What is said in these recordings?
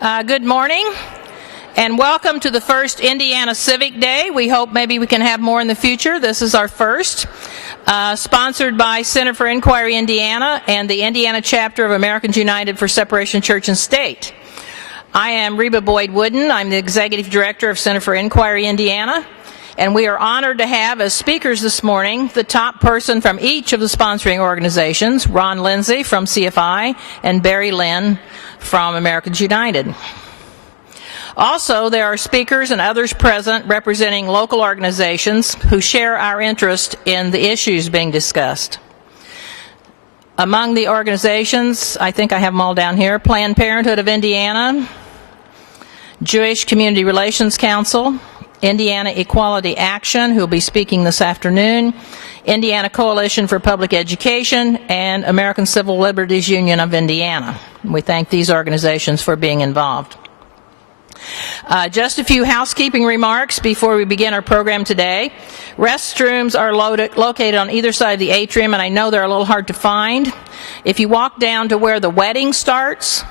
Good morning and welcome to the first Indiana Civic Day. We hope maybe we can have more in the future. This is our first. Sponsored by Center for Inquiry Indiana and the Indiana chapter of Americans United for Separation of Church and State. I am Reba Boyd Wooden. I'm the Executive Director of Center for Inquiry Indiana, and we are honored to have as speakers this morning the top person from each of the sponsoring organizations, Ron Lindsay from CFI and Barry Lynn from Americans United. Also, there are speakers and others present representing local organizations who share our interest in the issues being discussed. Among the organizations, I think I have them all down here: Planned Parenthood of Indiana, Jewish Community Relations Council, Indiana Equality Action, who will be speaking this afternoon, Indiana Coalition for Public Education, and American Civil Liberties Union of Indiana. We thank these organizations for being involved. Just a few housekeeping remarks before we begin our program today. Restrooms are located on either side of the atrium, and I know they're a little hard to find. If you walk down to where the wedding starts,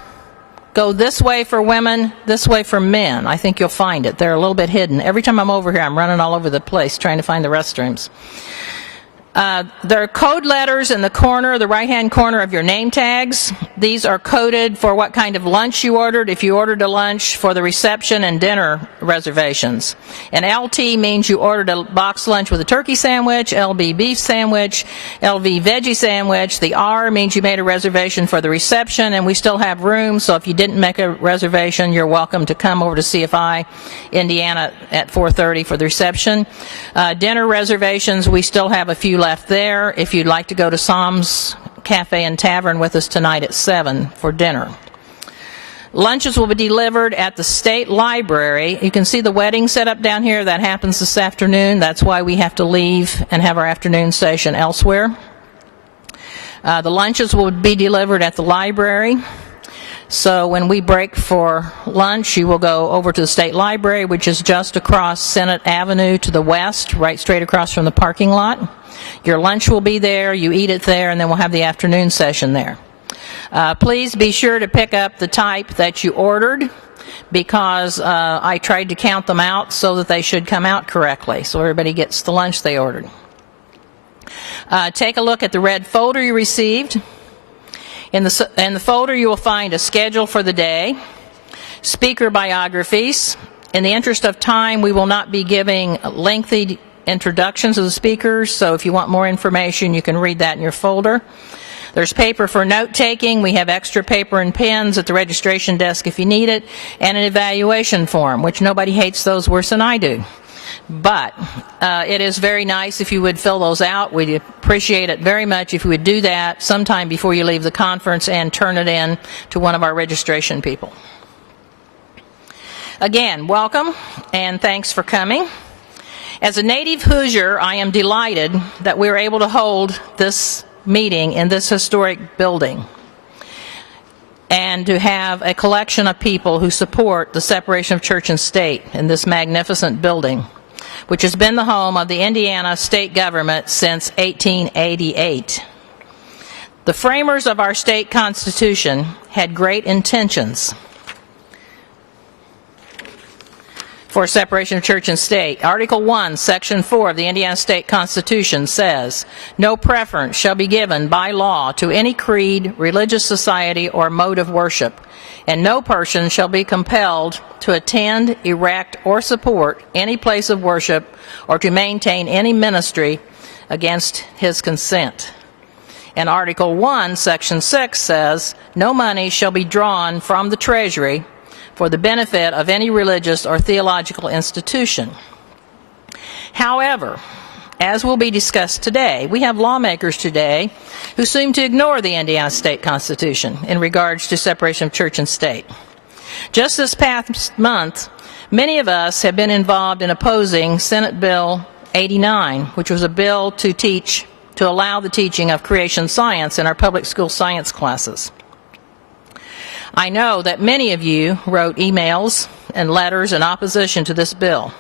go this way for women, this way for men. I think you'll find it. They're a little bit hidden. Every time I'm over here, I'm running all over the place trying to find the restrooms. There are code letters in the corner, the right-hand corner of your name tags. These are coded for what kind of lunch you ordered, if you ordered a lunch for the reception and dinner reservations. And LT means you ordered a box lunch with a turkey sandwich, LB beef sandwich, LV veggie sandwich. The R means you made a reservation for the reception, and we still have room, so if you didn't make a reservation, you're welcome to come over to CFI Indiana at 4:30 for the reception. Dinner reservations, we still have a few left there if you'd like to go to Sam's Cafe and Tavern with us tonight at 7 for dinner. Lunches will be delivered at the State Library. You can see the wedding set up down here. That happens this afternoon. That's why we have to leave and have our afternoon session elsewhere. The lunches will be delivered at the library. So when we break for lunch, you will go over to the State Library, which is just across Senate Avenue to the west, right straight across from the parking lot. Your lunch will be there, you eat it there, and then we'll have the afternoon session there. Please be sure to pick up the type that you ordered, because I tried to count them out so that they should come out correctly, so everybody gets the lunch they ordered. Take a look at the red folder you received. In the folder you will find a schedule for the day, speaker biographies. In the interest of time, we will not be giving lengthy introductions of the speakers, so if you want more information, you can read that in your folder. There's paper for note-taking. We have extra paper and pens at the registration desk if you need it, and an evaluation form, which nobody hates those worse than I do. But it is very nice if you would fill those out. We'd appreciate it very much if you would do that sometime before you leave the conference and turn it in to one of our registration people. Again, welcome and thanks for coming. As a native Hoosier, I am delighted that we were able to hold this meeting in this historic building and to have a collection of people who support the separation of church and state in this magnificent building, which has been the home of the Indiana state government since 1888. The framers of our state constitution had great intentions for separation of church and state. Article 1, Section 4 of the Indiana State Constitution says, "No preference shall be given by law to any creed, religious society, or mode of worship, and no person shall be compelled to attend, erect, or support any place of worship or to maintain any ministry against his consent." And Article 1, Section 6 says, "No money shall be drawn from the Treasury for the benefit of any religious or theological institution." However, as will be discussed today, we have lawmakers today who seem to ignore the Indiana State Constitution in regards to separation of church and state. Just this past month, many of us have been involved in opposing Senate Bill 89, which was a bill to allow the teaching of creation science in our public school science classes. I know that many of you wrote emails and letters in opposition to this bill.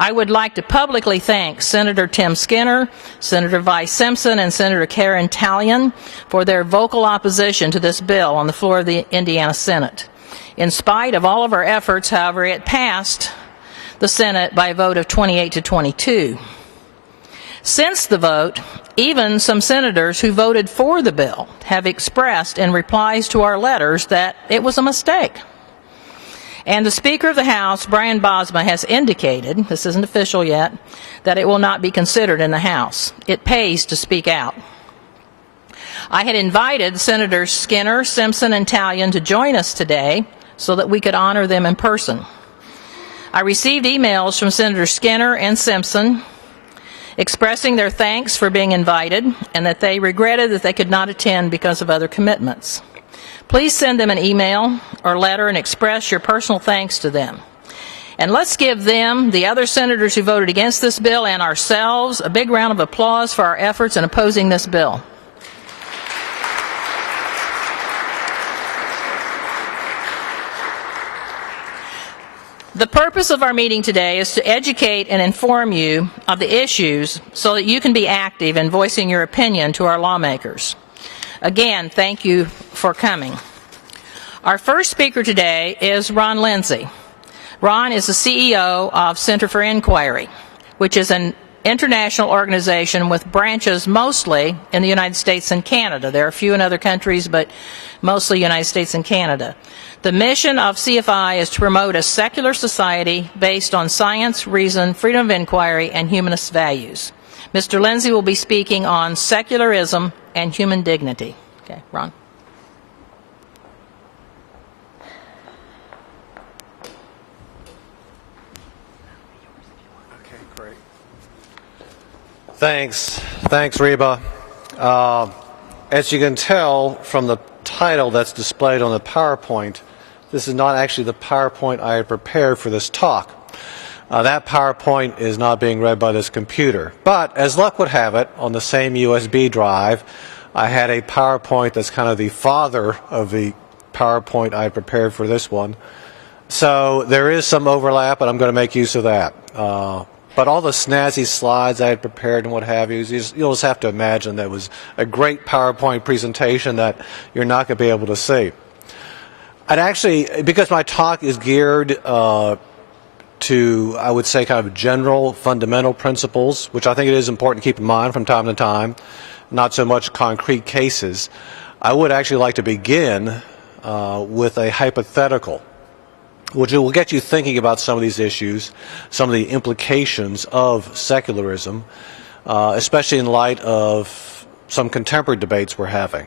I would like to publicly thank Senator Tim Skinner, Senator Vi Simpson, and Senator Karen Talion for their vocal opposition to this bill on the floor of the Indiana Senate. In spite of all of our efforts, however, it passed the Senate by a vote of 28 to 22. Since the vote, even some senators who voted for the bill have expressed in replies to our letters that it was a mistake. And the Speaker of the House, Brian Bosma, has indicated, this isn't official yet, that it will not be considered in the House. It pays to speak out. I had invited Senators Skinner, Simpson, and Talion to join us today so that we could honor them in person. I received emails from Senators Skinner and Simpson expressing their thanks for being invited and that they regretted that they could not attend because of other commitments. Please send them an email or letter and express your personal thanks to them. And let's give them, the other senators who voted against this bill, and ourselves a big round of applause for our efforts in opposing this bill. The purpose of our meeting today is to educate and inform you of the issues so that you can be active in voicing your opinion to our lawmakers. Again, thank you for coming. Our first speaker today is Ron Lindsay. Ron is the CEO of Center for Inquiry, which is an international organization with branches mostly in the United States and Canada. There are a few in other countries, but mostly United States and Canada. The mission of CFI is to promote a secular society based on science, reason, freedom of inquiry, and humanist values. Mr. Lindsay will be speaking on secularism and human dignity. Okay, Ron. Okay, great. Thanks, Reba. As you can tell from the title that's displayed on the PowerPoint, this is not actually the PowerPoint I had prepared for this talk. That PowerPoint is not being read by this computer. But as luck would have it, on the same USB drive, I had a PowerPoint that's kind of the father of the PowerPoint I prepared for this one. So there is some overlap, and I'm going to make use of that. But all the snazzy slides I had prepared and what have you, you'll just have to imagine that it was a great PowerPoint presentation that you're not going to be able to see. I'd actually, because my talk is geared to, I would say, kind of general fundamental principles, which I think it is important to keep in mind from time to time, not so much concrete cases, I would actually like to begin with a hypothetical, which will get you thinking about some of these issues, some of the implications of secularism, especially in light of some contemporary debates we're having.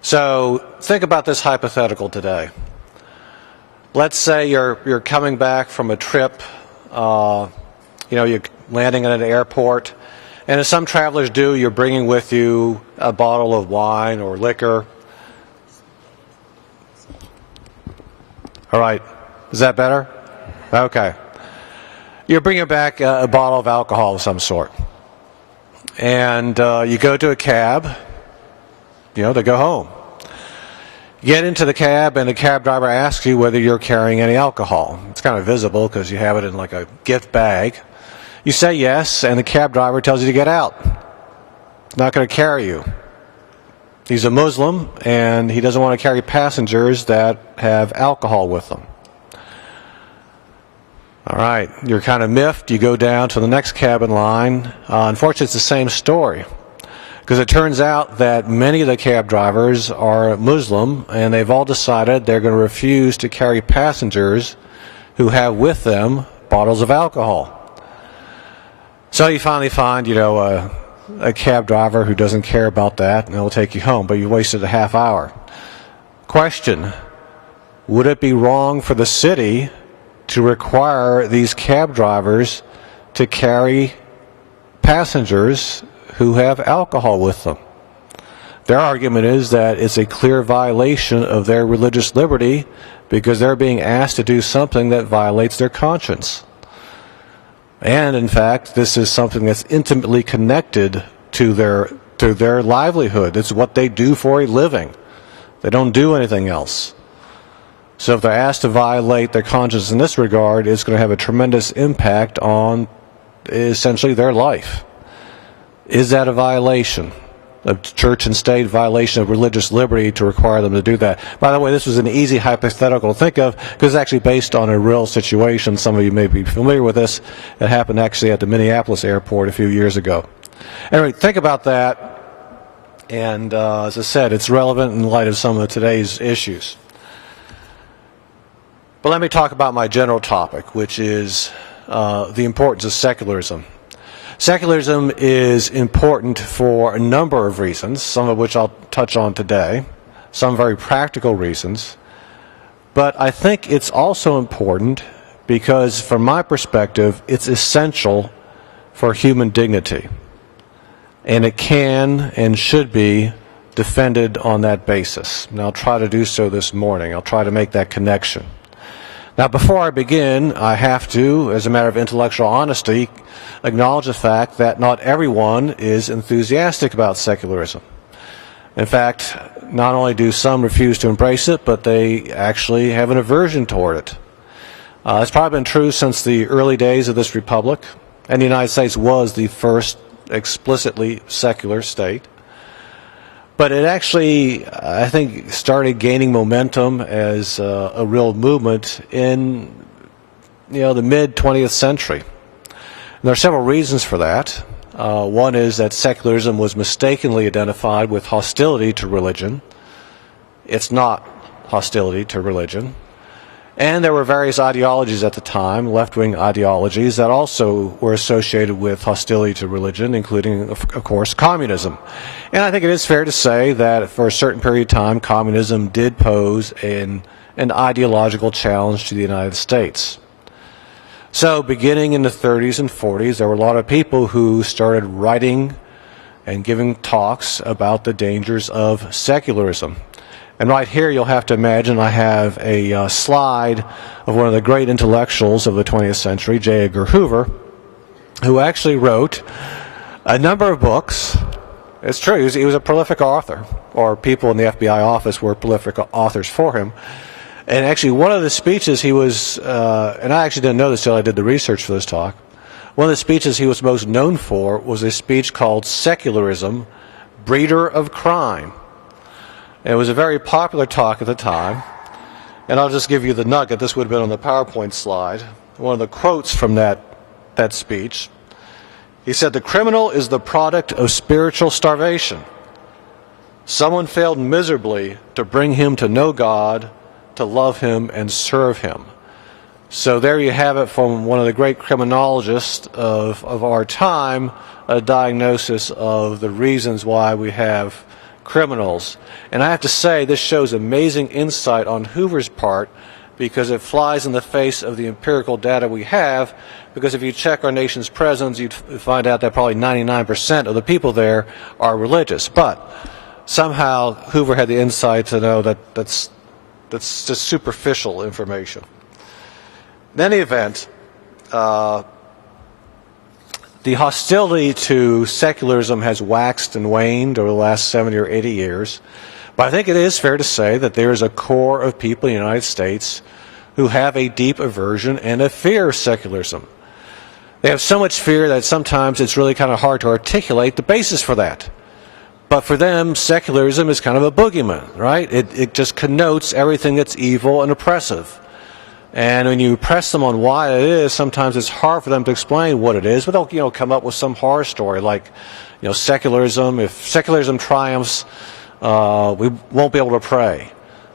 So think about this hypothetical today. Let's say you're coming back from a trip, you're landing at an airport, and as some travelers do, you're bringing with you a bottle of wine or liquor. All right. Is that better? Okay. You're bringing back a bottle of alcohol of some sort. And you go to a cab, to go home. You get into the cab, and the cab driver asks you whether you're carrying any alcohol. It's kind of visible because you have it in like a gift bag. You say yes, and the cab driver tells you to get out. He's not going to carry you. He's a Muslim, and he doesn't want to carry passengers that have alcohol with them. All right, you're kind of miffed. You go down to the next cab in line. Unfortunately, it's the same story, because it turns out that many of the cab drivers are Muslim, and they've all decided they're going to refuse to carry passengers who have with them bottles of alcohol. So you finally find, a cab driver who doesn't care about that, and they'll take you home, but you wasted a half hour. Question: would it be wrong for the city to require these cab drivers to carry passengers who have alcohol with them? Their argument is that it's a clear violation of their religious liberty because they're being asked to do something that violates their conscience. And in fact, this is something that's intimately connected to their livelihood. It's what they do for a living. They don't do anything else. So if they're asked to violate their conscience in this regard, it's going to have a tremendous impact on essentially their life. Is that a violation? of church and state, violation of religious liberty to require them to do that. By the way, this was an easy hypothetical to think of because it's actually based on a real situation. Some of you may be familiar with this. It happened actually at the Minneapolis airport a few years ago. Anyway, think about that. And as I said, it's relevant in light of some of today's issues. But let me talk about my general topic, which is the importance of secularism. Secularism is important for a number of reasons, some of which I'll touch on today, some very practical reasons. But I think it's also important because, from my perspective, it's essential for human dignity. And it can and should be defended on that basis. And I'll try to do so this morning. I'll try to make that connection. Now, before I begin, I have to, as a matter of intellectual honesty, acknowledge the fact that not everyone is enthusiastic about secularism. In fact, not only do some refuse to embrace it, but they actually have an aversion toward it. It's probably been true since the early days of this republic, and the United States was the first explicitly secular state. But it actually, I think, started gaining momentum as a real movement in, the mid-20th century. And there are several reasons for that. One is that secularism was mistakenly identified with hostility to religion. It's not hostility to religion. And there were various ideologies at the time, left-wing ideologies, that also were associated with hostility to religion, including, of course, communism. And I think it is fair to say that for a certain period of time, communism did pose an ideological challenge to the United States. So beginning in the 30s and 40s, there were a lot of people who started writing and giving talks about the dangers of secularism. And right here you'll have to imagine I have a slide of one of the great intellectuals of the 20th century, J. Edgar Hoover, who actually wrote a number of books. It's true, he was a prolific author, or people in the FBI office were prolific authors for him. And actually one of the speeches he was, and I actually didn't know this until I did the research for this talk, one of the speeches he was most known for was a speech called Secularism, Breeder of Crime. And it was a very popular talk at the time. And I'll just give you the nugget. This would have been on the PowerPoint slide. One of the quotes from that speech. He said, "The criminal is the product of spiritual starvation. Someone failed miserably to bring him to know God, to love him and serve him." So there you have it from one of the great criminologists of our time, a diagnosis of the reasons why we have criminals. And I have to say, this shows amazing insight on Hoover's part because it flies in the face of the empirical data we have, because if you check our nation's prisons, you'd find out that probably 99% of the people there are religious. But somehow Hoover had the insight to know that that's just superficial information. In any event, the hostility to secularism has waxed and waned over the last 70 or 80 years. But I think it is fair to say that there is a core of people in the United States who have a deep aversion and a fear of secularism. They have so much fear that sometimes it's really kind of hard to articulate the basis for that. But for them, secularism is kind of a boogeyman, right? It just connotes everything that's evil and oppressive. And when you press them on why it is, sometimes it's hard for them to explain what it is. But they'll come up with some horror story like, secularism. If secularism triumphs, we won't be able to pray,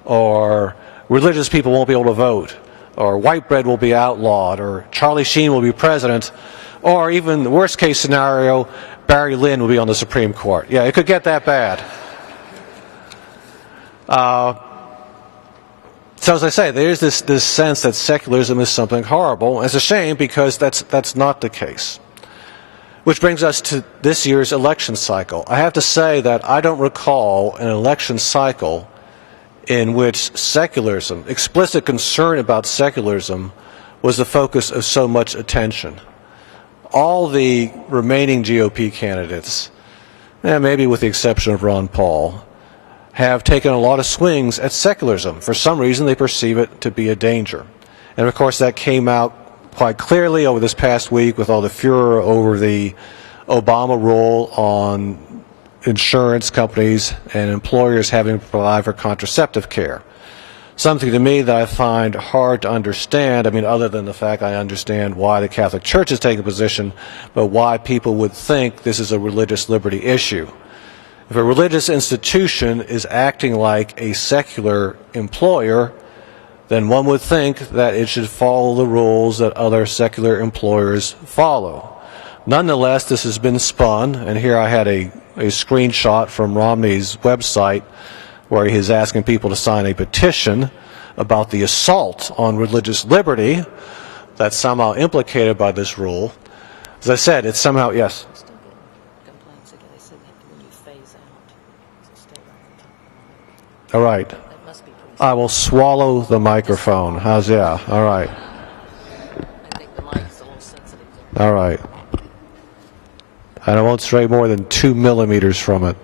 or religious people won't be able to vote, or white bread will be outlawed, or Charlie Sheen will be president, or even the worst case scenario, Barry Lynn will be on the Supreme Court. Yeah, it could get that bad. So as I say, there's this sense that secularism is something horrible. It's a shame because that's not the case. Which brings us to this year's election cycle. I have to say that I don't recall an election cycle in which secularism, explicit concern about secularism, was the focus of so much attention. All the remaining GOP candidates, maybe with the exception of Ron Paul, have taken a lot of swings at secularism. For some reason, they perceive it to be a danger. And of course, that came out quite clearly over this past week with all the furor over the Obama rule on insurance companies and employers having to provide for contraceptive care. Something to me that I find hard to understand, I mean, other than the fact I understand why the Catholic Church is taking a position, but why people would think this is a religious liberty issue. If a religious institution is acting like a secular employer, then one would think that it should follow the rules that other secular employers follow. Nonetheless, this has been spun, and here I had a screenshot from Romney's website where he is asking people to sign a petition about the assault on religious liberty that's somehow implicated by this rule. As I said, it's somehow, yes? All right. I will swallow the microphone. How's that? All right. I think the mic's a little sensitive. All right. And I won't stray more than 2 millimeters from it.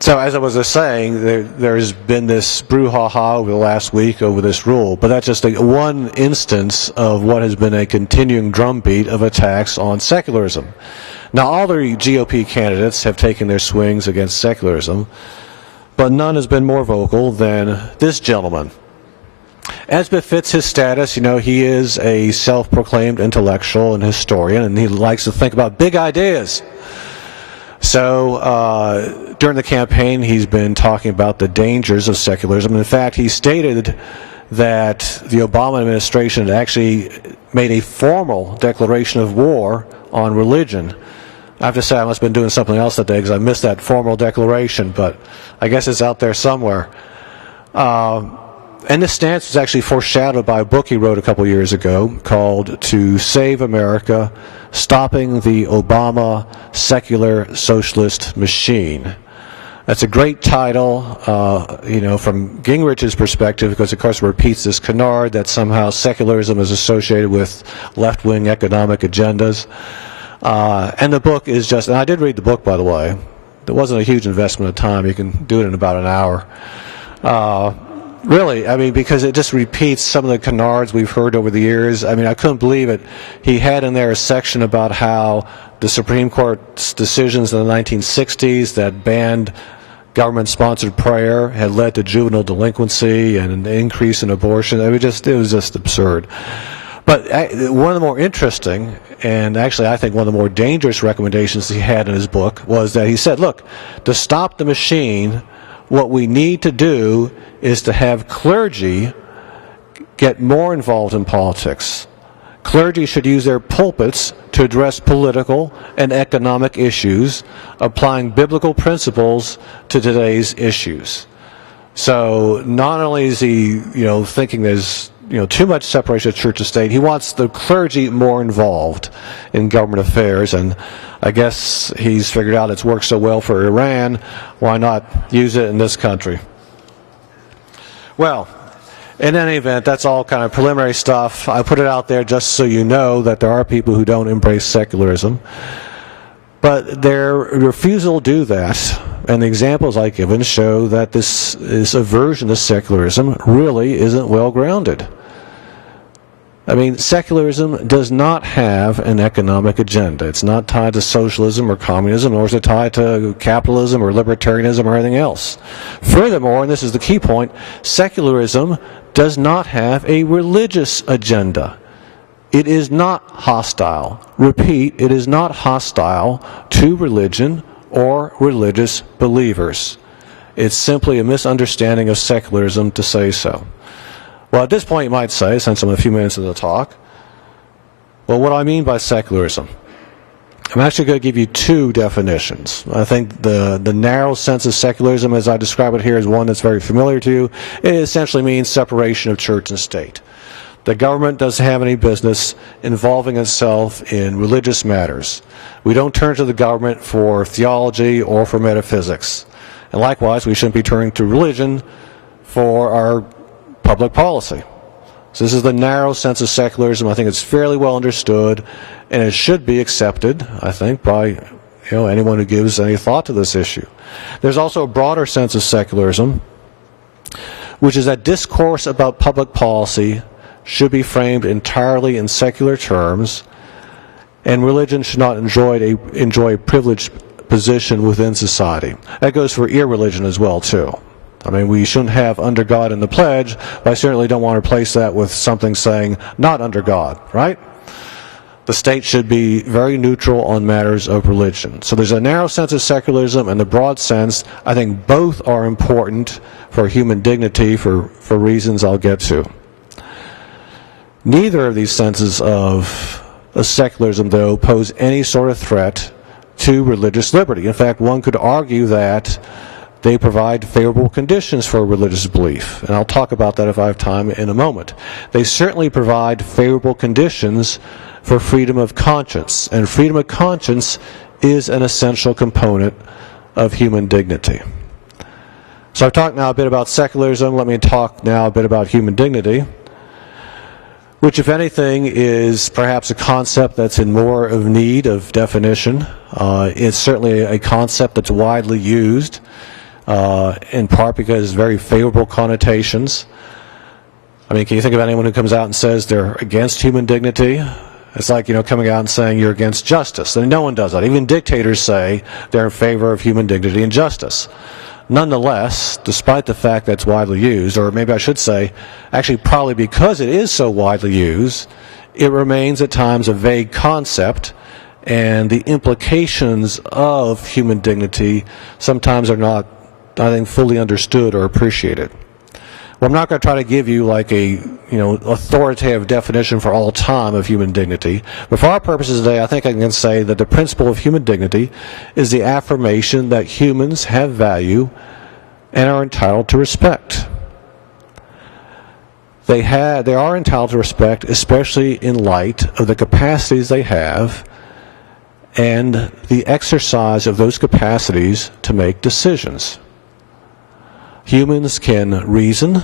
So as I was just saying, there's been this brouhaha over the last week over this rule, but that's just one instance of what has been a continuing drumbeat of attacks on secularism. Now, all the GOP candidates have taken their swings against secularism, but none has been more vocal than this gentleman. As befits his status, you know, he is a self-proclaimed intellectual and historian, and he likes to think about big ideas. So during the campaign, he's been talking about the dangers of secularism. In fact, he stated that the Obama administration had actually made a formal declaration of war on religion. I have to say I must have been doing something else that day because I missed that formal declaration, but I guess it's out there somewhere. And this stance was actually foreshadowed by a book he wrote a couple years ago called To Save America, Stopping the Obama Secular Socialist Machine. That's a great title, you know, from Gingrich's perspective, because of course it repeats this canard that somehow secularism is associated with left-wing economic agendas. And the book is just, and I did read the book, by the way. It wasn't a huge investment of time. You can do it in about an hour. Really, I mean, because it just repeats some of the canards we've heard over the years. I mean, I couldn't believe it. He had in there a section about how the Supreme Court's decisions in the 1960s that banned government-sponsored prayer had led to juvenile delinquency and an increase in abortion. It was just absurd. But one of the more interesting, and actually I think one of the more dangerous recommendations he had in his book was that he said, look, to stop the machine, what we need to do is to have clergy get more involved in politics. Clergy should use their pulpits to address political and economic issues, applying biblical principles to today's issues. So not only is he, you know, thinking there's, you know, too much separation of church and state, he wants the clergy more involved in government affairs, and I guess he's figured out it's worked so well for Iran, why not use it in this country? Well, in any event, that's all kind of preliminary stuff. I put it out there just so you know that there are people who don't embrace secularism. But their refusal to do that, and the examples I've given, show that this aversion to secularism really isn't well grounded. I mean, secularism does not have an economic agenda. It's not tied to socialism or communism, nor is it tied to capitalism or libertarianism or anything else. Furthermore, and this is the key point, secularism does not have a religious agenda. It is not hostile. Repeat, it is not hostile to religion or religious believers. It's simply a misunderstanding of secularism to say so. Well, at this point you might say, since I'm a few minutes into the talk, well, what do I mean by secularism? I'm actually going to give you two definitions. I think the narrow sense of secularism, as I describe it here, is one that's very familiar to you. It essentially means separation of church and state. The government doesn't have any business involving itself in religious matters. We don't turn to the government for theology or for metaphysics. And likewise, we shouldn't be turning to religion for our public policy. So this is the narrow sense of secularism. I think it's fairly well understood, and it should be accepted, I think, by anyone who gives any thought to this issue. There's also a broader sense of secularism, which is that discourse about public policy should be framed entirely in secular terms, and religion should not enjoy a privileged position within society. That goes for irreligion as well, too. I mean, we shouldn't have under God in the pledge, but I certainly don't want to replace that with something saying not under God, right? The state should be very neutral on matters of religion. So there's a narrow sense of secularism and the broad sense. I think both are important for human dignity for reasons I'll get to. Neither of these senses of secularism, though, pose any sort of threat to religious liberty. In fact, one could argue that they provide favorable conditions for religious belief, and I'll talk about that if I have time in a moment. They certainly provide favorable conditions for freedom of conscience, and freedom of conscience is an essential component of human dignity. So I've talked now a bit about secularism. Let me talk now a bit about human dignity, which, if anything, is perhaps a concept that's in more of need of definition. It's certainly a concept that's widely used, in part because of very favorable connotations. I mean, can you think of anyone who comes out and says they're against human dignity? It's like, coming out and saying you're against justice. And no one does that. Even dictators say they're in favor of human dignity and justice. Nonetheless, despite the fact that it's widely used, or maybe I should say, actually probably because it is so widely used, it remains at times a vague concept, and the implications of human dignity sometimes are not, I think, fully understood or appreciated. Well, I'm not going to try to give you like a authoritative definition for all time of human dignity, but for our purposes today, I think I can say that the principle of human dignity is the affirmation that humans have value and are entitled to respect. They are entitled to respect, especially in light of the capacities they have and the exercise of those capacities to make decisions. Humans can reason,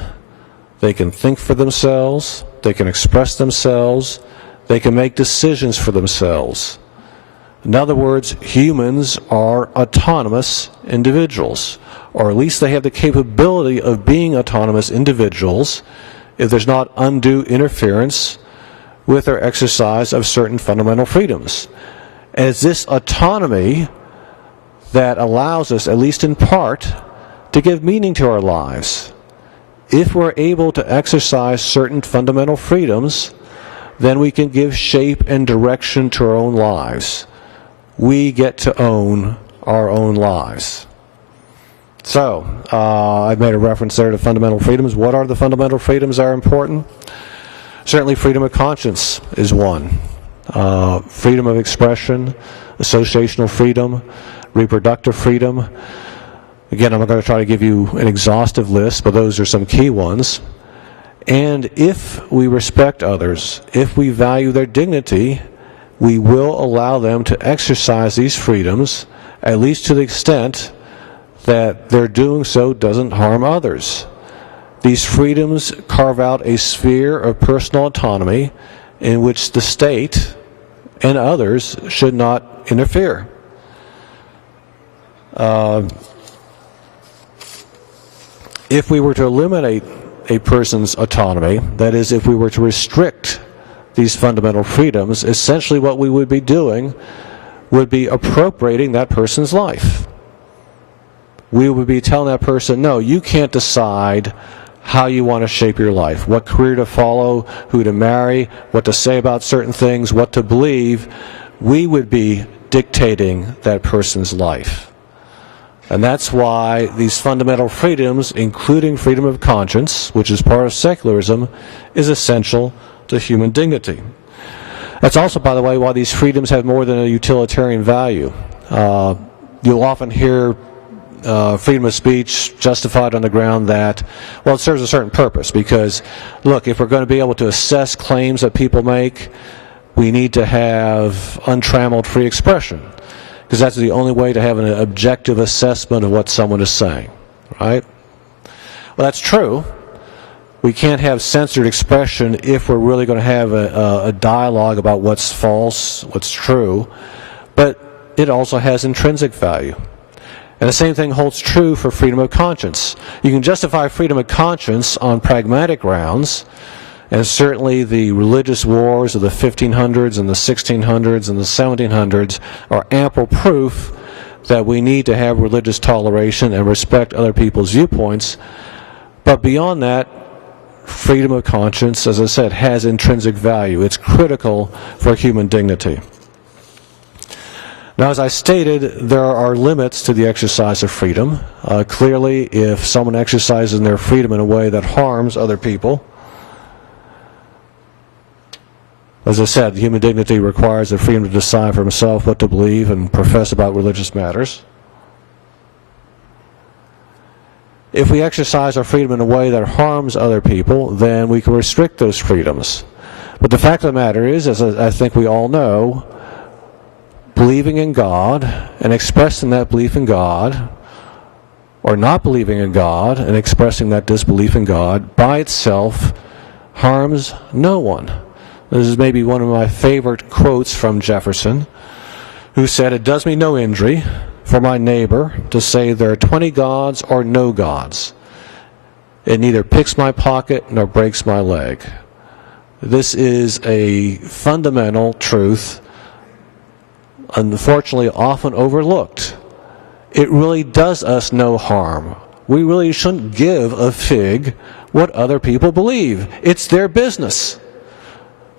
they can think for themselves, they can express themselves, they can make decisions for themselves. In other words, humans are autonomous individuals, or at least they have the capability of being autonomous individuals if there's not undue interference with their exercise of certain fundamental freedoms. And it's this autonomy that allows us, at least in part, to give meaning to our lives. If we're able to exercise certain fundamental freedoms, then we can give shape and direction to our own lives. We get to own our own lives. So, I've made a reference there to fundamental freedoms. What are the fundamental freedoms that are important? Certainly freedom of conscience is one. Freedom of expression, associational freedom, reproductive freedom. Again, I'm not going to try to give you an exhaustive list, but those are some key ones. And if we respect others, if we value their dignity, we will allow them to exercise these freedoms, at least to the extent that their doing so doesn't harm others. These freedoms carve out a sphere of personal autonomy in which the state and others should not interfere. If we were to eliminate a person's autonomy, that is, if we were to restrict these fundamental freedoms, essentially what we would be doing would be appropriating that person's life. We would be telling that person, no, you can't decide how you want to shape your life, what career to follow, who to marry, what to say about certain things, what to believe. We would be dictating that person's life. And that's why these fundamental freedoms, including freedom of conscience, which is part of secularism, is essential to human dignity. That's also, by the way, why these freedoms have more than a utilitarian value. You'll often hear freedom of speech justified on the ground that, well, it serves a certain purpose because, look, if we're going to be able to assess claims that people make, we need to have untrammeled free expression, because that's the only way to have an objective assessment of what someone is saying, right? Well, that's true. We can't have censored expression if we're really going to have a dialogue about what's false, what's true, but it also has intrinsic value. And the same thing holds true for freedom of conscience. You can justify freedom of conscience on pragmatic grounds, And certainly the religious wars of the 1500s and the 1600s and the 1700s are ample proof that we need to have religious toleration and respect other people's viewpoints. But beyond that, freedom of conscience, as I said, has intrinsic value. It's critical for human dignity. Now, as I stated, there are limits to the exercise of freedom. Clearly, if someone exercises their freedom in a way that harms other people, as I said, human dignity requires the freedom to decide for himself what to believe and profess about religious matters. If we exercise our freedom in a way that harms other people, then we can restrict those freedoms. But the fact of the matter is, as I think we all know, believing in God and expressing that belief in God, or not believing in God and expressing that disbelief in God, by itself harms no one. This is maybe one of my favorite quotes from Jefferson, who said, "It does me no injury for my neighbor to say there are 20 gods or no gods. It neither picks my pocket nor breaks my leg." This is a fundamental truth, unfortunately often overlooked. It really does us no harm. We really shouldn't give a fig what other people believe. It's their business.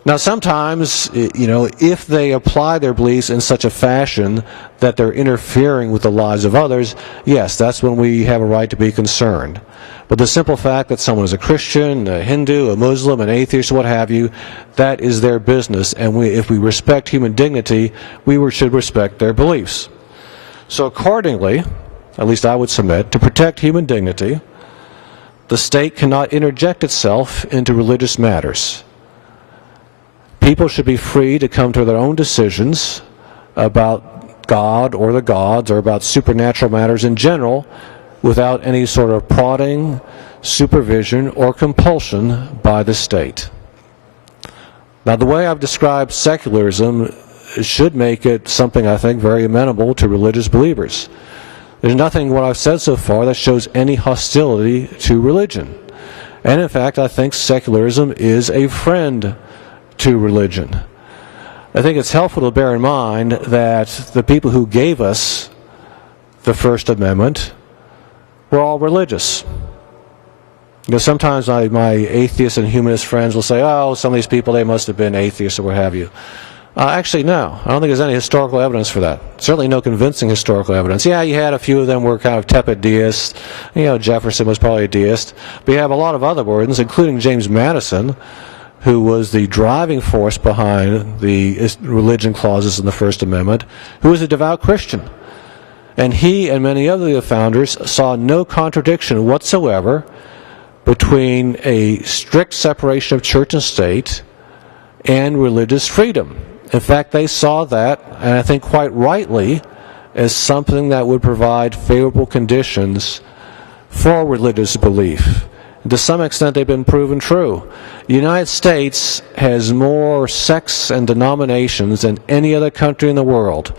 Now, sometimes, if they apply their beliefs in such a fashion that they're interfering with the lives of others, yes, that's when we have a right to be concerned. But the simple fact that someone is a Christian, a Hindu, a Muslim, an atheist, what have you, that is their business. And if we respect human dignity, we should respect their beliefs. So accordingly, at least I would submit, to protect human dignity, the state cannot interject itself into religious matters. People should be free to come to their own decisions about God or the gods or about supernatural matters in general without any sort of prodding, supervision, or compulsion by the state. Now, the way I've described secularism should make it something, I think, very amenable to religious believers. There's nothing in what I've said so far that shows any hostility to religion. And in fact, I think secularism is a friend to religion. I think it's helpful to bear in mind that the people who gave us the First Amendment were all religious. Sometimes my atheist and humanist friends will say, oh, some of these people, they must have been atheists or what have you. Actually, no. I don't think there's any historical evidence for that. Certainly no convincing historical evidence. Yeah, you had a few of them were kind of tepid deists. Jefferson was probably a deist. But you have a lot of other ones, including James Madison, who was the driving force behind the religion clauses in the First Amendment, who was a devout Christian. And he and many other of the founders saw no contradiction whatsoever between a strict separation of church and state and religious freedom. In fact, they saw that, and I think quite rightly, as something that would provide favorable conditions for religious belief. To some extent, they've been proven true. The United States has more sects and denominations than any other country in the world.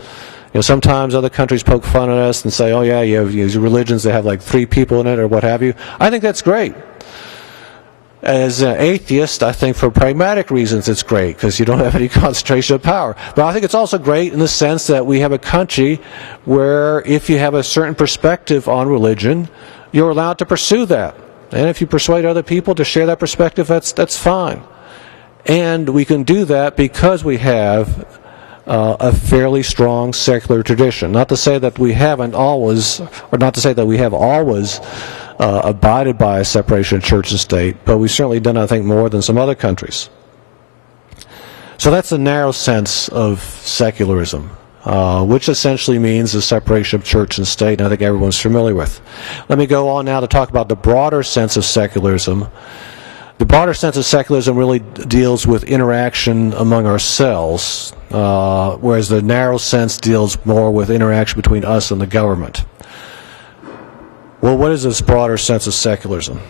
Sometimes other countries poke fun at us and say, oh yeah, you have these religions that have like 3 people in it or what have you. I think that's great. As an atheist, I think for pragmatic reasons it's great because you don't have any concentration of power. But I think it's also great in the sense that we have a country where if you have a certain perspective on religion, you're allowed to pursue that. And if you persuade other people to share that perspective, that's fine. And we can do that because we have a fairly strong secular tradition. Not to say that we haven't always, or not to say that we have always abided by a separation of church and state, but we've certainly done, I think, more than some other countries. So that's the narrow sense of secularism, which essentially means the separation of church and state, and I think everyone's familiar with. Let me go on now to talk about the broader sense of secularism. The broader sense of secularism really deals with interaction among ourselves, whereas the narrow sense deals more with interaction between us and the government. Well, what is this broader sense of secularism?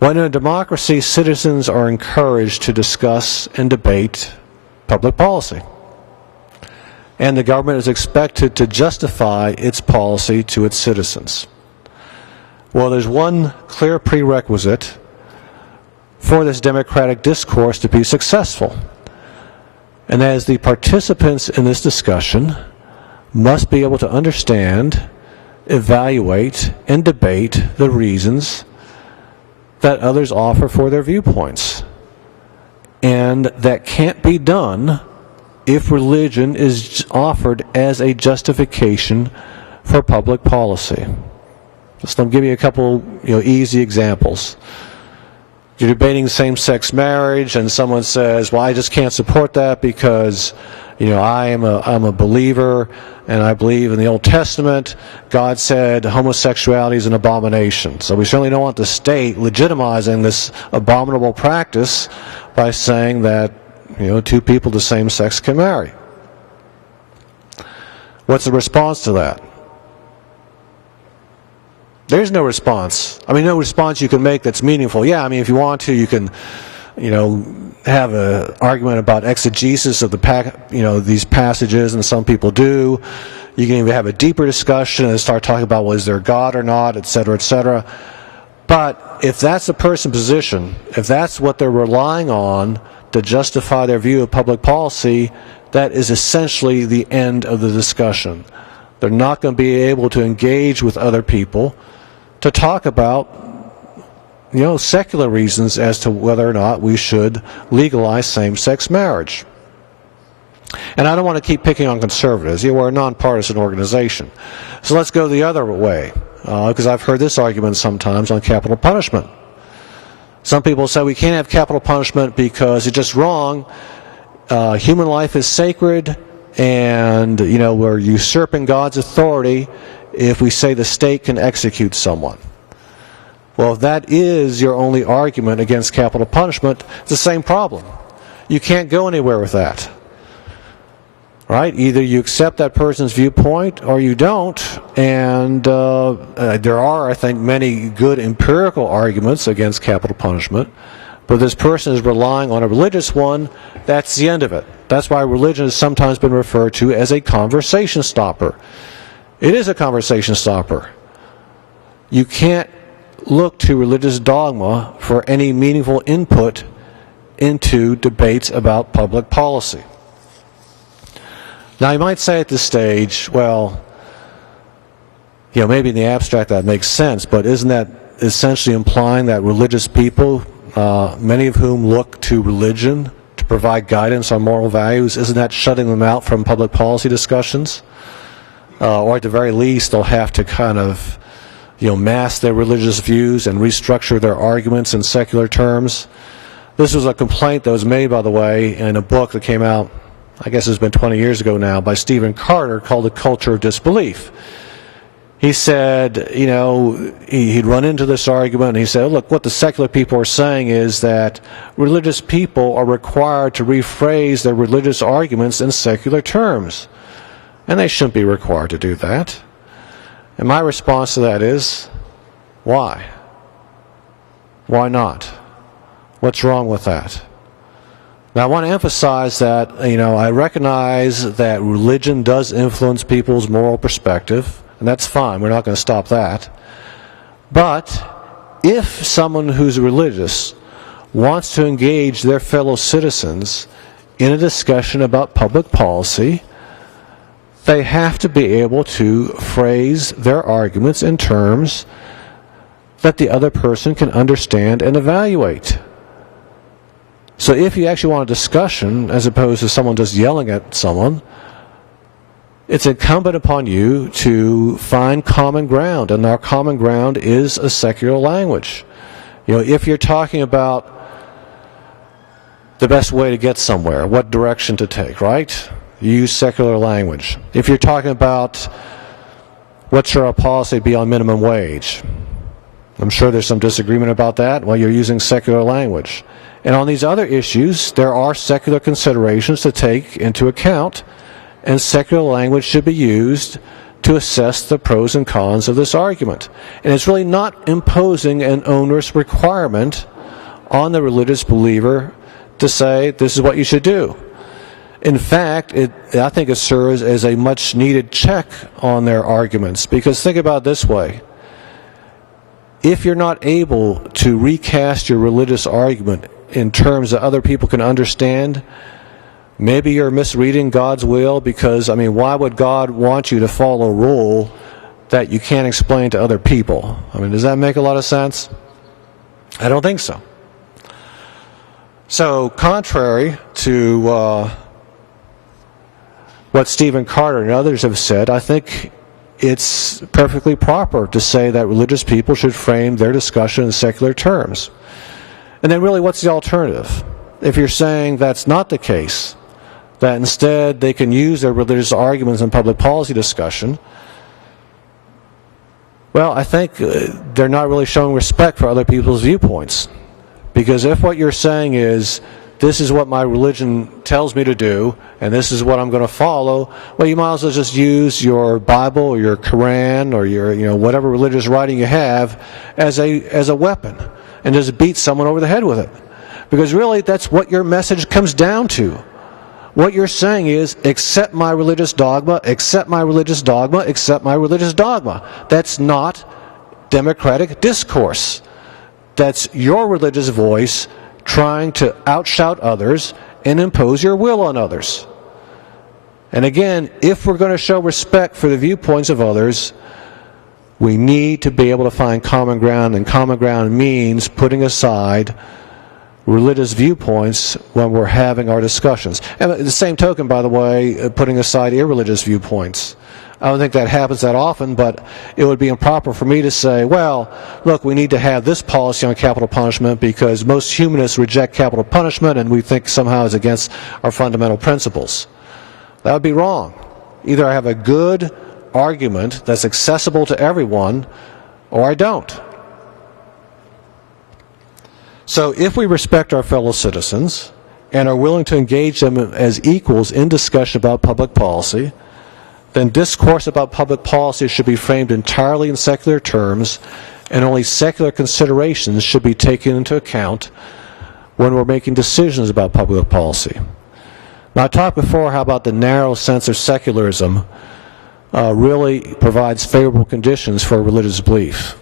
Well, in a democracy, citizens are encouraged to discuss and debate public policy. And the government is expected to justify its policy to its citizens. Well, there's one clear prerequisite for this democratic discourse to be successful. And that is, the participants in this discussion must be able to understand, evaluate, and debate the reasons that others offer for their viewpoints. And that can't be done if religion is offered as a justification for public policy. Just let me give you a couple easy examples. You're debating same-sex marriage, and someone says, well, I just can't support that because I'm a believer, and I believe in the Old Testament, God said homosexuality is an abomination. So we certainly don't want the state legitimizing this abominable practice by saying that two people of the same sex can marry. What's the response to that? There's no response. No response you can make that's meaningful. Yeah, if you want to, you can, have an argument about exegesis of these passages, and some people do. You can even have a deeper discussion and start talking about, well, is there God or not, et cetera, et cetera. But if that's the person's position, if that's what they're relying on to justify their view of public policy, that is essentially the end of the discussion. They're not going to be able to engage with other people to talk about secular reasons as to whether or not we should legalize same-sex marriage. And I don't want to keep picking on conservatives. We're a nonpartisan organization. So let's go the other way, because I've heard this argument sometimes on capital punishment. Some people say we can't have capital punishment because it's just wrong. Human life is sacred, and we're usurping God's authority if we say the state can execute someone. Well, if that is your only argument against capital punishment, it's the same problem. You can't go anywhere with that. Right? Either you accept that person's viewpoint or you don't. And there are, I think, many good empirical arguments against capital punishment. But this person is relying on a religious one. That's the end of it. That's why religion has sometimes been referred to as a conversation stopper. It is a conversation stopper. You can't look to religious dogma for any meaningful input into debates about public policy. Now, you might say at this stage, well, maybe in the abstract that makes sense, but isn't that essentially implying that religious people, many of whom look to religion to provide guidance on moral values, isn't that shutting them out from public policy discussions? Or at the very least, they'll have to kind of mask their religious views and restructure their arguments in secular terms. This was a complaint that was made, by the way, in a book that came out, I guess it's been 20 years ago now, by Stephen Carter, called The Culture of Disbelief. He said, he'd run into this argument, and he said, look, what the secular people are saying is that religious people are required to rephrase their religious arguments in secular terms. And they shouldn't be required to do that. And my response to that is, why? Why not? What's wrong with that? Now, I want to emphasize that, I recognize that religion does influence people's moral perspective, and that's fine. We're not going to stop that. But if someone who's religious wants to engage their fellow citizens in a discussion about public policy, they have to be able to phrase their arguments in terms that the other person can understand and evaluate. So if you actually want a discussion, as opposed to someone just yelling at someone, it's incumbent upon you to find common ground, and our common ground is a secular language. If you're talking about the best way to get somewhere, what direction to take, right? Use secular language. If you're talking about what should our policy be on minimum wage, I'm sure there's some disagreement about that. Well, you're using secular language. And on these other issues, there are secular considerations to take into account, and secular language should be used to assess the pros and cons of this argument. And it's really not imposing an onerous requirement on the religious believer to say, this is what you should do. In fact, I think it serves as a much-needed check on their arguments, because think about it this way. if you're not able to recast your religious argument in terms that other people can understand, maybe you're misreading God's will, because, I mean, why would God want you to follow a rule that you can't explain to other people? I mean, does that make a lot of sense? I don't think so. So, contrary to what Stephen Carter and others have said, I think it's perfectly proper to say that religious people should frame their discussion in secular terms. And then really, what's the alternative? If you're saying that's not the case, that instead they can use their religious arguments in public policy discussion, well, I think they're not really showing respect for other people's viewpoints. Because if what you're saying is, this is what my religion tells me to do, and this is what I'm going to follow, well, you might as well just use your Bible or your Quran or your, whatever religious writing you have as a weapon, and just beat someone over the head with it. Because really, that's what your message comes down to. What you're saying is, accept my religious dogma, accept my religious dogma, accept my religious dogma. That's not democratic discourse. That's your religious voice trying to outshout others and impose your will on others. And again, if we're going to show respect for the viewpoints of others, we need to be able to find common ground, and common ground means putting aside religious viewpoints when we're having our discussions. And the same token, by the way, putting aside irreligious viewpoints. I don't think that happens that often, but it would be improper for me to say, well, look, we need to have this policy on capital punishment because most humanists reject capital punishment and we think somehow it's against our fundamental principles. That would be wrong. Either I have a good argument that's accessible to everyone, or I don't. So if we respect our fellow citizens and are willing to engage them as equals in discussion about public policy, then discourse about public policy should be framed entirely in secular terms, and only secular considerations should be taken into account when we're making decisions about public policy. Now, I talked before how about the narrow sense of secularism really provides favorable conditions for religious belief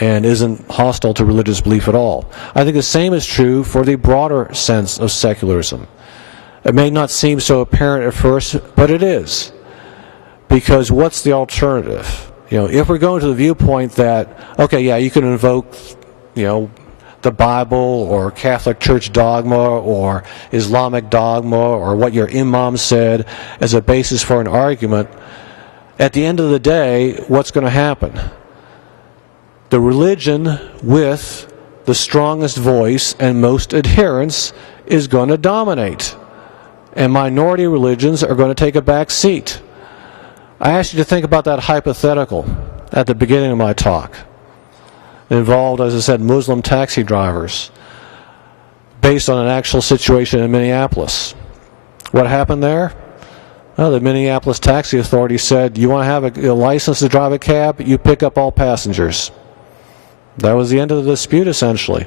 and isn't hostile to religious belief at all. I think the same is true for the broader sense of secularism. It may not seem so apparent at first, but it is. Because what's the alternative? If we're going to the viewpoint that, okay, yeah, you can invoke, the Bible or Catholic Church dogma or Islamic dogma or what your imam said as a basis for an argument, at the end of the day, what's going to happen? The religion with the strongest voice and most adherents is going to dominate. And minority religions are going to take a back seat. I asked you to think about that hypothetical at the beginning of my talk. It involved, as I said, Muslim taxi drivers based on an actual situation in Minneapolis. What happened there? Well, the Minneapolis Taxi Authority said, you want to have a license to drive a cab? You pick up all passengers. That was the end of the dispute, essentially.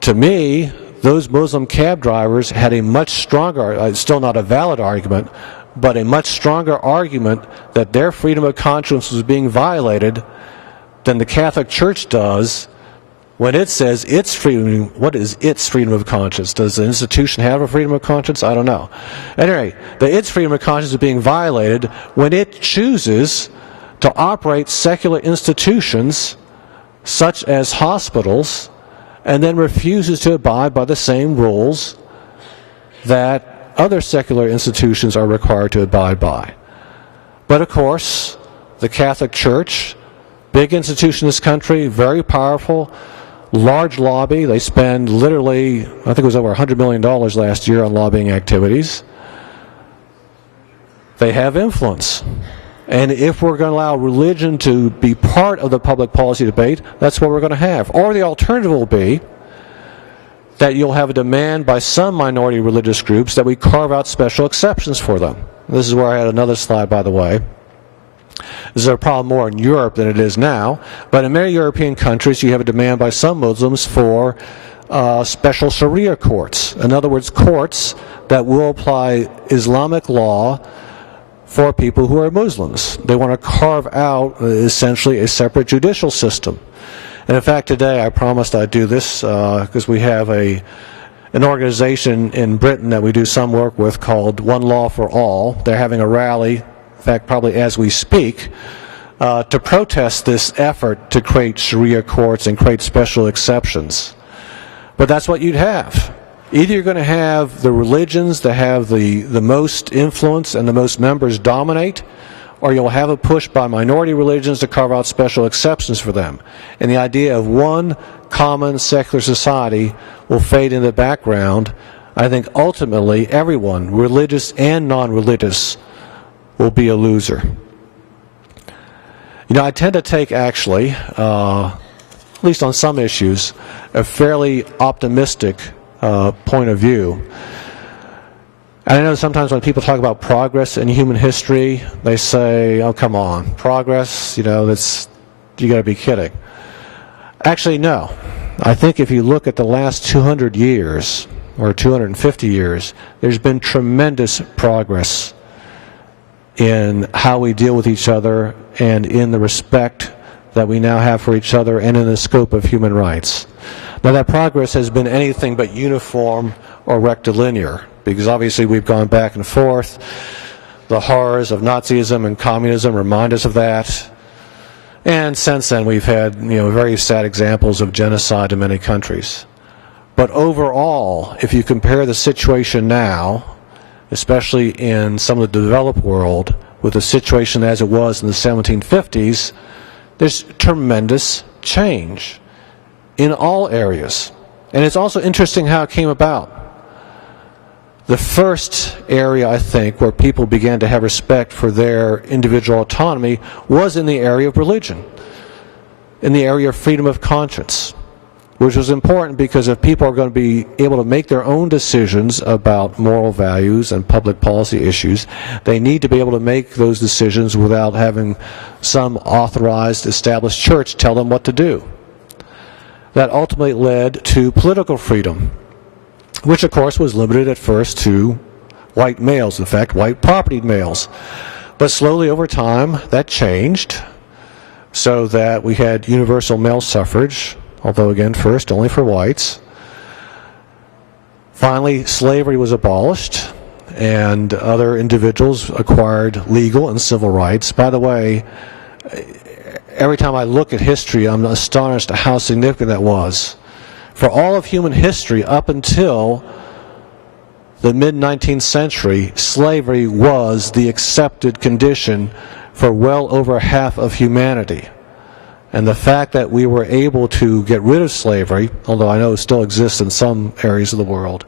To me, those Muslim cab drivers had a much stronger, still not a valid argument, but a much stronger argument that their freedom of conscience was being violated than the Catholic Church does when it says its freedom. What is its freedom of conscience? Does the institution have a freedom of conscience? I don't know. Anyway, its freedom of conscience is being violated when it chooses to operate secular institutions such as hospitals and then refuses to abide by the same rules that other secular institutions are required to abide by. But of course, the Catholic Church, big institution in this country, very powerful, large lobby. They spend literally, I think it was over $100 million last year on lobbying activities. They have influence. And if we're going to allow religion to be part of the public policy debate, that's what we're going to have. Or the alternative will be that you'll have a demand by some minority religious groups that we carve out special exceptions for them. This is where I had another slide, by the way. This is a problem more in Europe than it is now, but in many European countries you have a demand by some Muslims for special Sharia courts. In other words, courts that will apply Islamic law for people who are Muslims. They want to carve out essentially a separate judicial system. And in fact, today I promised I'd do this because we have an organization in Britain that we do some work with called One Law for All. They're having a rally, in fact probably as we speak, to protest this effort to create Sharia courts and create special exceptions. But that's what you'd have. Either you're going to have the religions that have the most influence and the most members dominate, or you'll have a push by minority religions to carve out special exceptions for them. And the idea of one common secular society will fade in the background. I think ultimately everyone, religious and non-religious, will be a loser. You know, I tend to take actually, at least on some issues, a fairly optimistic point of view. And I know sometimes when people talk about progress in human history, they say, oh, come on, progress, you know, you got to be kidding. Actually, no. I think if you look at the last 200 years or 250 years, there's been tremendous progress in how we deal with each other and in the respect that we now have for each other and in the scope of human rights. Now, that progress has been anything but uniform or rectilinear, because obviously we've gone back and forth. The horrors of Nazism and communism remind us of that. And since then we've had, you know, very sad examples of genocide in many countries. But overall, if you compare the situation now, especially in some of the developed world, with the situation as it was in the 1750s, there's tremendous change in all areas. And it's also interesting how it came about. The first area, I think, where people began to have respect for their individual autonomy was in the area of religion, in the area of freedom of conscience, which was important because if people are going to be able to make their own decisions about moral values and public policy issues, they need to be able to make those decisions without having some authorized, established church tell them what to do. That ultimately led to political freedom, which of course was limited at first to white males, in fact white propertied males. But slowly over time that changed so that we had universal male suffrage, although again first only for whites. Finally slavery was abolished and other individuals acquired legal and civil rights. By the way, every time I look at history I'm astonished at how significant that was. For all of human history, up until the mid-19th century, slavery was the accepted condition for well over half of humanity. And the fact that we were able to get rid of slavery, although I know it still exists in some areas of the world,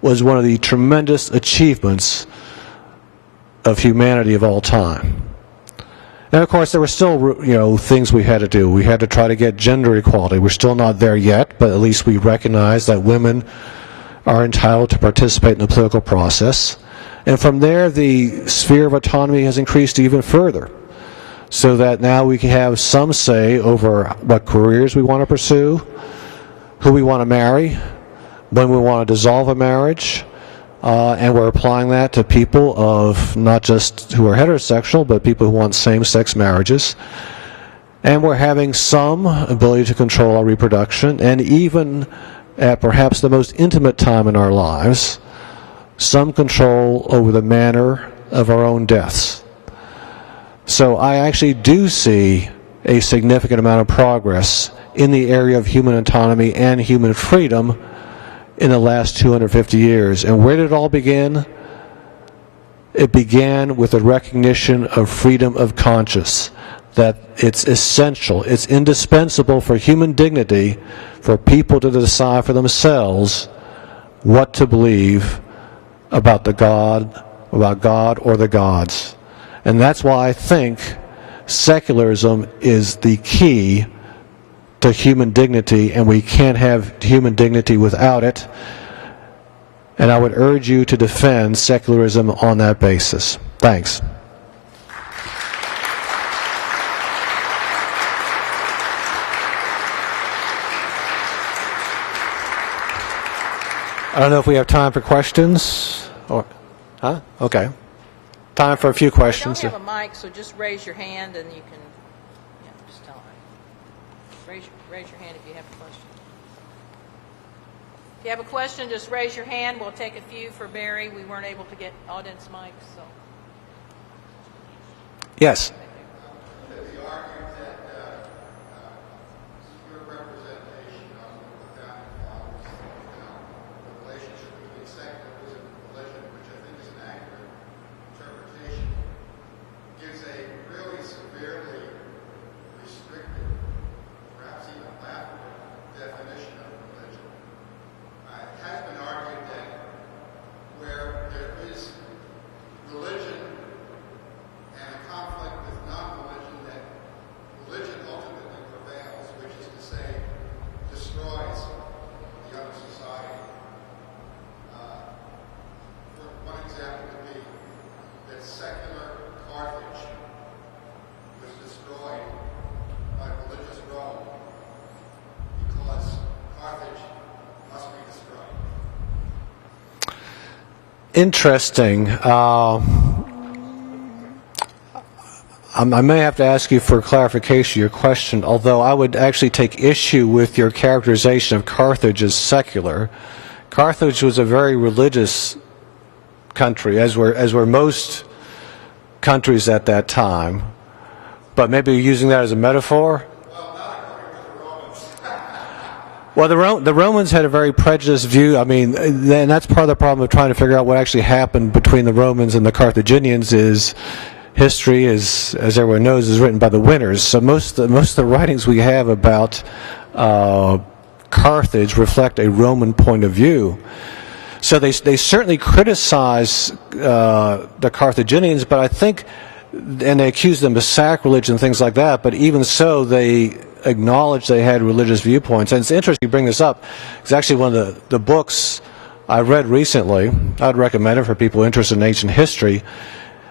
was one of the tremendous achievements of humanity of all time. And of course there were still, you know, things we had to do. We had to try to get gender equality. We're still not there yet, but at least we recognize that women are entitled to participate in the political process. And from there the sphere of autonomy has increased even further, so that now we can have some say over what careers we want to pursue, who we want to marry, when we want to dissolve a marriage. And we're applying that to people of not just who are heterosexual, but people who want same-sex marriages. And we're having some ability to control our reproduction, and even at perhaps the most intimate time in our lives, some control over the manner of our own deaths. So I actually do see a significant amount of progress in the area of human autonomy and human freedom in the last 250 years. And where did it all begin? It began with a recognition of freedom of conscience, that it's essential, it's indispensable for human dignity for people to decide for themselves what to believe about God or the gods. And that's why I think secularism is the key to human dignity, and we can't have human dignity without it. And I would urge you to defend secularism on that basis. Thanks. I don't know if we have time for questions. Okay. time for a few I questions. don't have a mic, so just raise your hand and you can, just tell them. Raise your hand if you have a question. If you have a question, just raise your hand. We'll take a few for Barry. We weren't able to get audience mics, so. Yes. Interesting. I may have to ask you for clarification of your question, although I would actually take issue with your characterization of Carthage as secular. Carthage was a very religious country, as were most countries at that time. But maybe you're using that as a metaphor? Well, the Romans had a very prejudiced view. I mean, and that's part of the problem of trying to figure out what actually happened between the Romans and the Carthaginians is history, as everyone knows, is written by the winners. So most of the writings we have about Carthage reflect a Roman point of view. So they certainly criticize the Carthaginians, but I think, and they accuse them of sacrilege and things like that, but even so, they acknowledged they had religious viewpoints. And it's interesting you bring this up. It's actually one of the books I read recently. I'd recommend it for people interested in ancient history.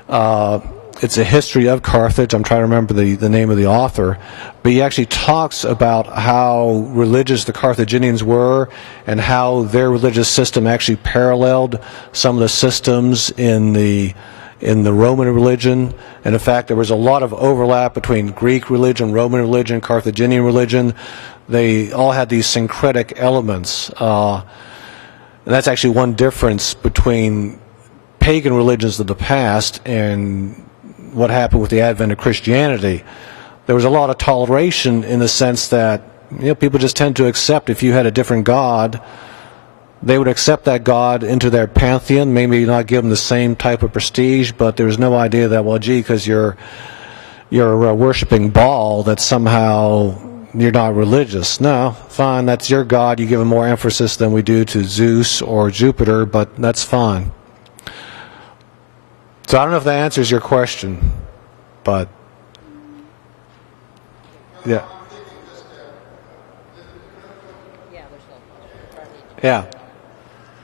It's a history of Carthage. I'm trying to remember the name of the author. But he actually talks about how religious the Carthaginians were and how their religious system actually paralleled some of the systems in the Roman religion. And in fact, there was a lot of overlap between Greek religion, Roman religion, Carthaginian religion. They all had these syncretic elements. And that's actually one difference between pagan religions of the past and what happened with the advent of Christianity. There was a lot of toleration in the sense that people just tend to accept if you had a different god, they would accept that god into their pantheon, maybe not give them the same type of prestige, but there was no idea that, well, gee, because you're worshiping Baal, that somehow you're not religious. No, fine, that's your god. You give him more emphasis than we do to Zeus or Jupiter, but that's fine. So I don't know if that answers your question, but yeah. Yeah.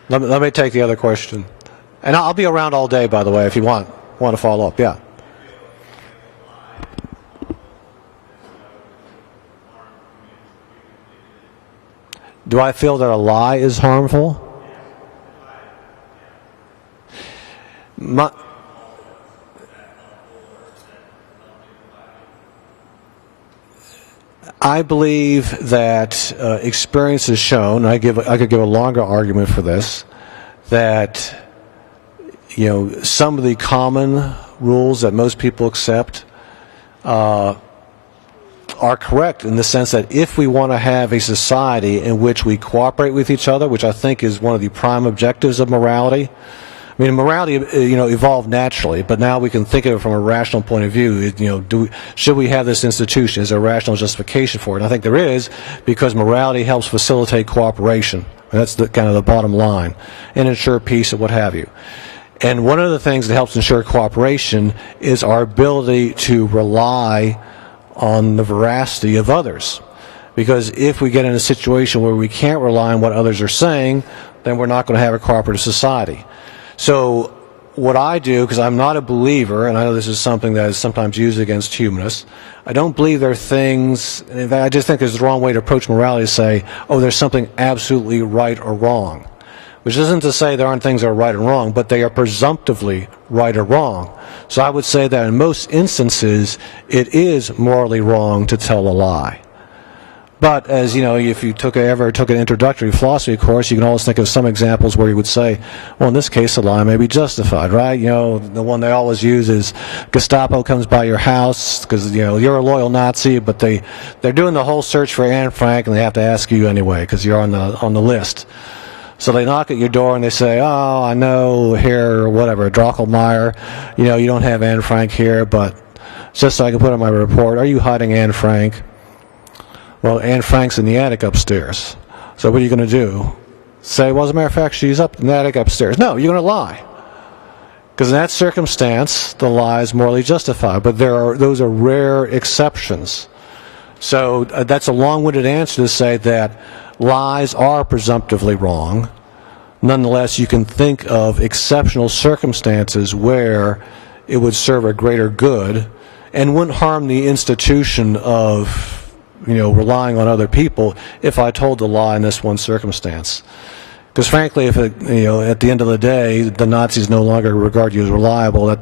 Let me take the other question. And I'll be around all day, by the way, if you want to follow up. Yeah. Do I feel that a lie is harmful? I believe that experience has shown, I could give a longer argument for this, that some of the common rules that most people accept are correct in the sense that if we want to have a society in which we cooperate with each other, which I think is one of the prime objectives of morality. I mean, morality, evolved naturally, but now we can think of it from a rational point of view. Should we have this institution? Is there a rational justification for it? And I think there is, because morality helps facilitate cooperation. And that's kind of the bottom line, and ensure peace and what have you. And one of the things that helps ensure cooperation is our ability to rely on the veracity of others. Because if we get in a situation where we can't rely on what others are saying, then we're not going to have a cooperative society. So what I do, because I'm not a believer, and I know this is something that is sometimes used against humanists, I don't believe there are things, in fact, I just think there's the wrong way to approach morality to say, oh, there's something absolutely right or wrong. which isn't to say there aren't things that are right or wrong, but they are presumptively right or wrong. So I would say that in most instances, it is morally wrong to tell a lie. But as you know, if you ever took an introductory philosophy course, you can always think of some examples where you would say, well, in this case, the lie may be justified, right? You know, the one they always use is Gestapo comes by your house because, you know, you're a loyal Nazi, but they're doing the whole search for Anne Frank, and they have to ask you anyway because you're on the list. So they knock at your door and they say, oh, I know here, whatever, Drockelmeyer, you know, you don't have Anne Frank here, but just so I can put on my report, are you hiding Anne Frank? Well, Anne Frank's in the attic upstairs. So what are you going to do? Say, well, as a matter of fact, she's up in the attic upstairs. No, you're going to lie. Because in that circumstance, the lie is morally justified. But those are rare exceptions. So that's a long-winded answer to say that lies are presumptively wrong. Nonetheless, you can think of exceptional circumstances where it would serve a greater good and wouldn't harm the institution of, you know, relying on other people if I told the lie in this one circumstance. Because frankly, if it, you know, at the end of the day, the Nazis no longer regard you as reliable, that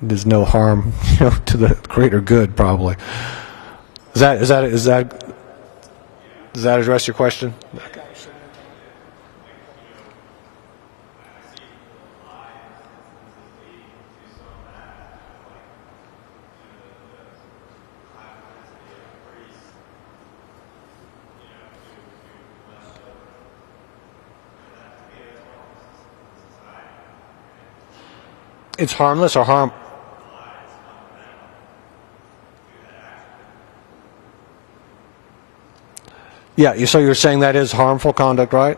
there's no harm, you know, to the greater good, probably. Does that address your question? It's harmless or harm? Yeah, so you're saying that is harmful conduct, right?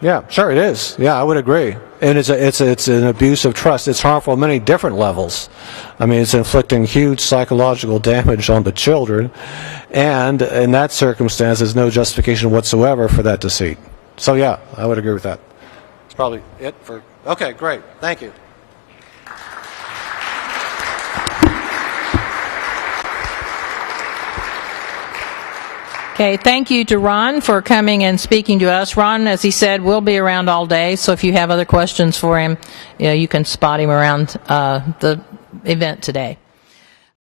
Yeah, sure it is. Yeah, I would agree. And it's an abuse of trust. It's harmful on many different levels. I mean, it's inflicting huge psychological damage on the children, and in that circumstance, there's no justification whatsoever for that deceit. So yeah, I would agree with that. That's probably it for. Okay, great. Thank you. Okay, thank you to Ron for coming and speaking to us. Ron, as he said, will be around all day, so if you have other questions for him, you know, you can spot him around the event today.